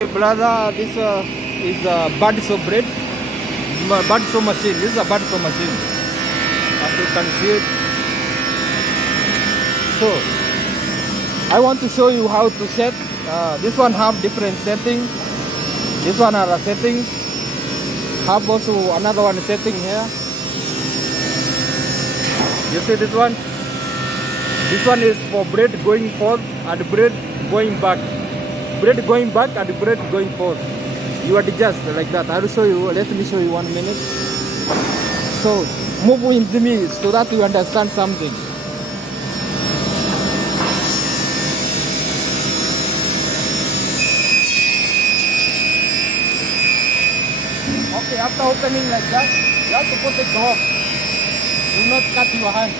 Brother, this is a bandsaw bread, bandsaw machine. This is a bandsaw machine. As you can see it. So, I want to show you how to set. This one have different setting. This one are a setting. Have also another one setting here. You see this one? This one is for bread going forth and bread going back. Bread going back and bread going forth. You adjust like that. I will show you. Let me show you 1 minute. So move with me so that you understand something. Okay, after opening like that, you have to put it off. Do not cut your hand.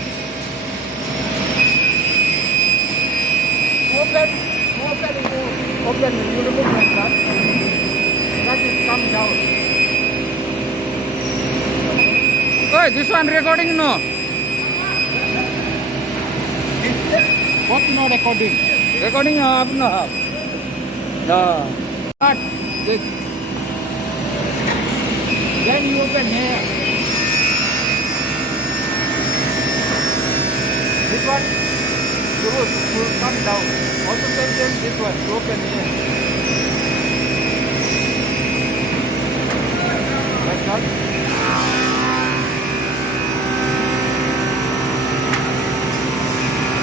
Open, you remove like that. That is come down. Oh, this one recording no? What no recording? Recording up no up. No. Cut. This. Then you open here. This one. You come down. Also same this one. You open here. Like that.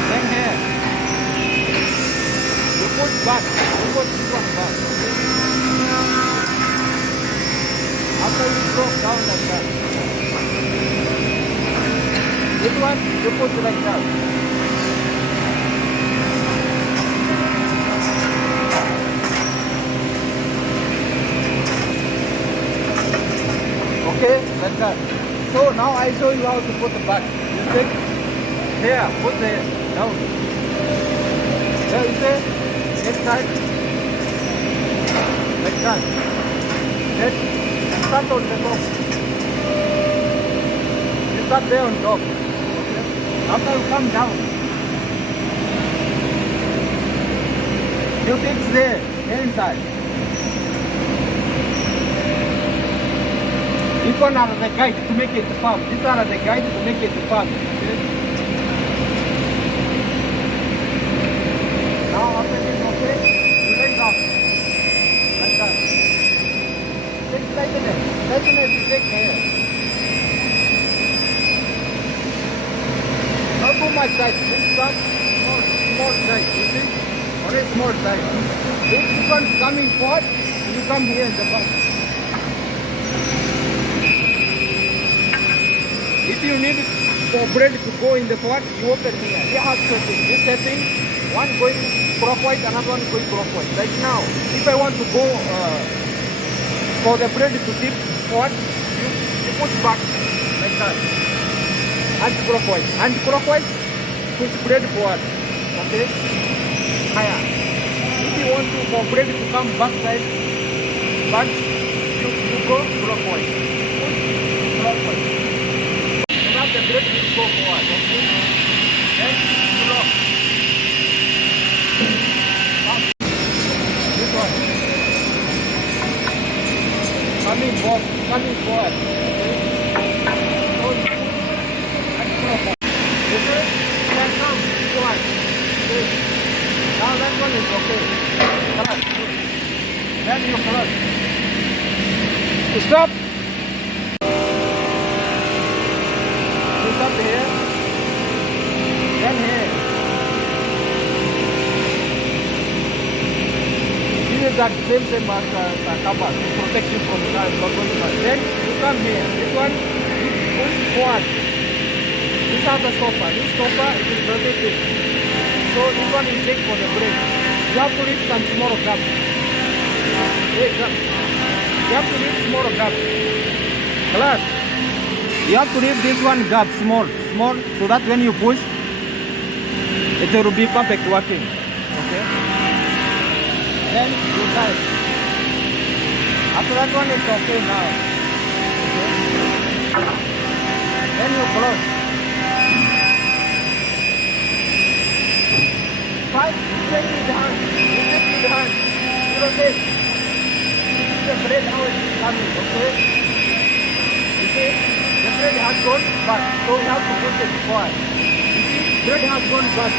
Then here. You put back. You put this one back. After you broke down like that. This one you put like that. Okay, like that. So now I show you how to put the back. You take here, put there, down. There you say, next side, like that. Then start on the top. You start there on top. Okay. After you come down, you fix there, inside. These one are the guide to make it firm. These are the guide to make it firm. Okay? Now after this, okay, you lay down. Like that. Take lightness. Lightness you take here. Not too much size. This one small size. You see? Only small size. This one coming forward, you come here in the back. If you need for bread to go in the pot, you open here. Here has setting. This setting, one going clockwise, another one going clockwise. Like now, if I want to go for the bread to dip pot, you put back like that. Anti-clockwise. Anti-clockwise, push bread forward. Okay? Higher. If you want to for bread to come back side, back, you go clockwise. Push clockwise. The bread will go forward, okay? Then you lock. This one. Coming forward. Okay? And clockwise. This one, can come. This one. Okay? Now that one is okay. Clutch. Then you clutch. Stop. Stop here, then here. This is that same as cover to protect you from the Then you come here. This one is forward. These are the stopper. This stopper is protected. So this one is take for the break. You have to leave some small gap. You have to leave small gap. Class. You have to leave this one gap small, so that when you push, it will be perfect working. Okay? Then you tight. After that one, it's okay now. Okay? Then you close. 5, 20 with the hand. You take with the hand. You rotate. has gone but so we have to push it forward. You see, thread has gone but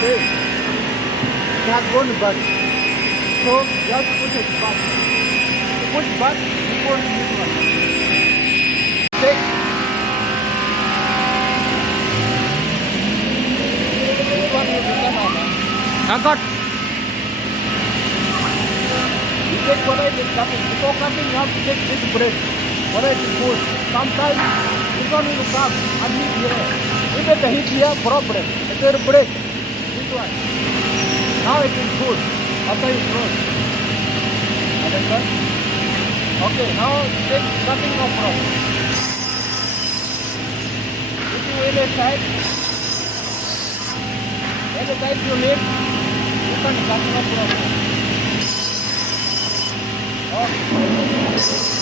okay. It has gone but so you have to push it back. Push back before this one. Take. This one you return on. I got. You take whether it is cutting. Before cutting you have to take this break. Whether it is good. Sometimes this one will come and hit here. If it hit here, problem. It will break. This one. Now it is good. After you close. Understand? Okay, now take cutting no problem. If you will side, any side you need, you can cut no problem. Okay.